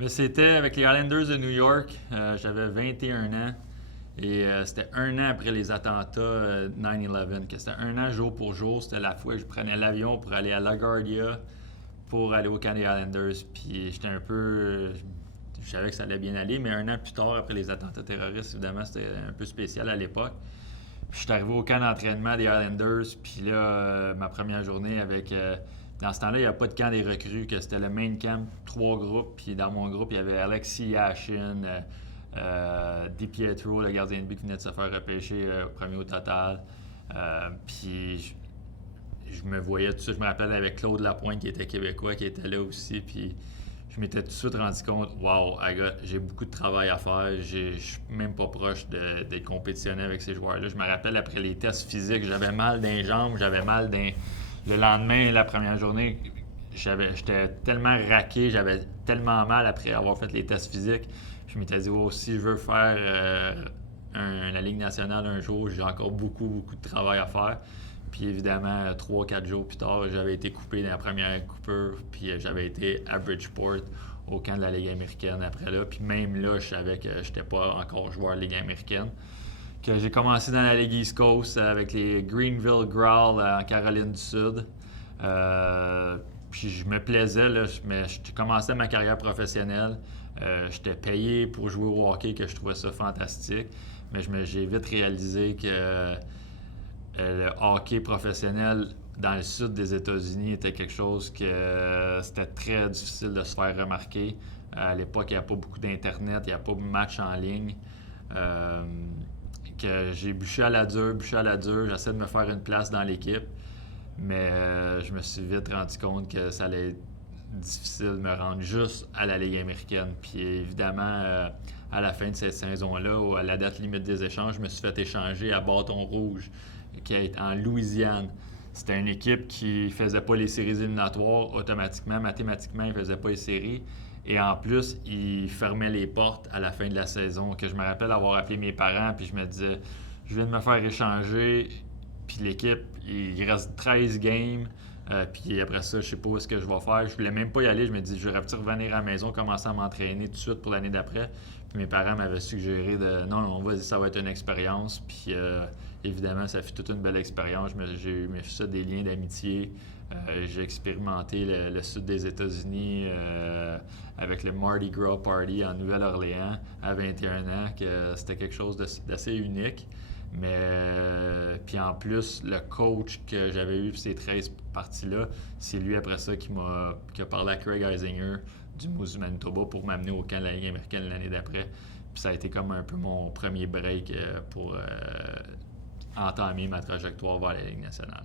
Mais c'était avec les Islanders de New York. J'avais 21 ans. Et c'était un an après les attentats 9/11, que c'était un an jour pour jour. C'était la fois que je prenais l'avion pour aller à LaGuardia pour aller aux Canadian Islanders. Puis j'étais un peu. Je savais que ça allait bien aller, mais un an plus tard, après les attentats terroristes, évidemment, c'était un peu spécial à l'époque. Puis je suis arrivé au camp d'entraînement des Islanders, puis là, ma première journée avec. Dans ce temps-là, il n'y a pas de camp des recrues, que c'était le main camp, 3 groupes. Puis dans mon groupe, il y avait Alexis Yashin, Di Pietro, le gardien de but qui venait de se faire repêcher au premier au total. Puis je me voyais tout de suite, je me rappelle avec Claude Lapointe qui était québécois, qui était là aussi. Puis je m'étais tout de suite rendu compte, wow, j'ai beaucoup de travail à faire. Je suis même pas proche d'être compétitionné avec ces joueurs-là. Je me rappelle après les tests physiques, j'avais mal dans les jambes, j'avais mal dans. Le lendemain, la première journée, j'étais tellement raqué, j'avais tellement mal après avoir fait les tests physiques. Je m'étais dit, oh, si je veux faire la Ligue nationale un jour, j'ai encore beaucoup, beaucoup de travail à faire. Puis évidemment, 3-4 jours plus tard, j'avais été coupé dans la première coupure, puis j'avais été à Bridgeport au camp de la Ligue américaine après là. Puis même là, je savais que je n'étais pas encore joueur de Ligue américaine. Que j'ai commencé dans la Ligue East Coast avec les Greenville Growls en Caroline du Sud. Puis je me plaisais, là, mais je commençais ma carrière professionnelle. J'étais payé pour jouer au hockey, que je trouvais ça fantastique. Mais j'ai vite réalisé que le hockey professionnel dans le sud des États-Unis était quelque chose que c'était très difficile de se faire remarquer. À l'époque, il n'y avait pas beaucoup d'Internet, il n'y avait pas de match en ligne. Que j'ai bûché à la dure, j'essaie de me faire une place dans l'équipe. Mais je me suis vite rendu compte que ça allait être difficile de me rendre juste à la Ligue américaine. Puis évidemment, à la fin de cette saison-là, ou à la date limite des échanges, je me suis fait échanger à Bâton Rouge, qui est en Louisiane. C'était une équipe qui faisait pas les séries éliminatoires automatiquement, mathématiquement, ils faisaient pas les séries. Et en plus, ils fermaient les portes à la fin de la saison. Que je me rappelle avoir appelé mes parents, puis je me disais, je viens de me faire échanger, puis l'équipe, il reste 13 games. Puis après ça, je sais pas où est-ce que je vais faire. Je voulais même pas y aller. Je me dis, je vais revenir à la maison, commencer à m'entraîner tout de suite pour l'année d'après. Puis mes parents m'avaient suggéré de non, non, vas-y, ça va être une expérience. Puis évidemment, ça fait toute une belle expérience. J'ai fait ça des liens d'amitié. J'ai expérimenté le sud des États-Unis avec le Mardi Gras Party en Nouvelle-Orléans à 21 ans, que c'était quelque chose d'assez unique. Mais puis en plus, le coach que j'avais eu pour ces 13 parties-là, c'est lui après ça qui a parlé à Craig Eisinger du Moose du Manitoba pour m'amener au camp de la Ligue américaine l'année d'après. Puis ça a été comme un peu mon premier break pour entamer ma trajectoire vers la Ligue nationale.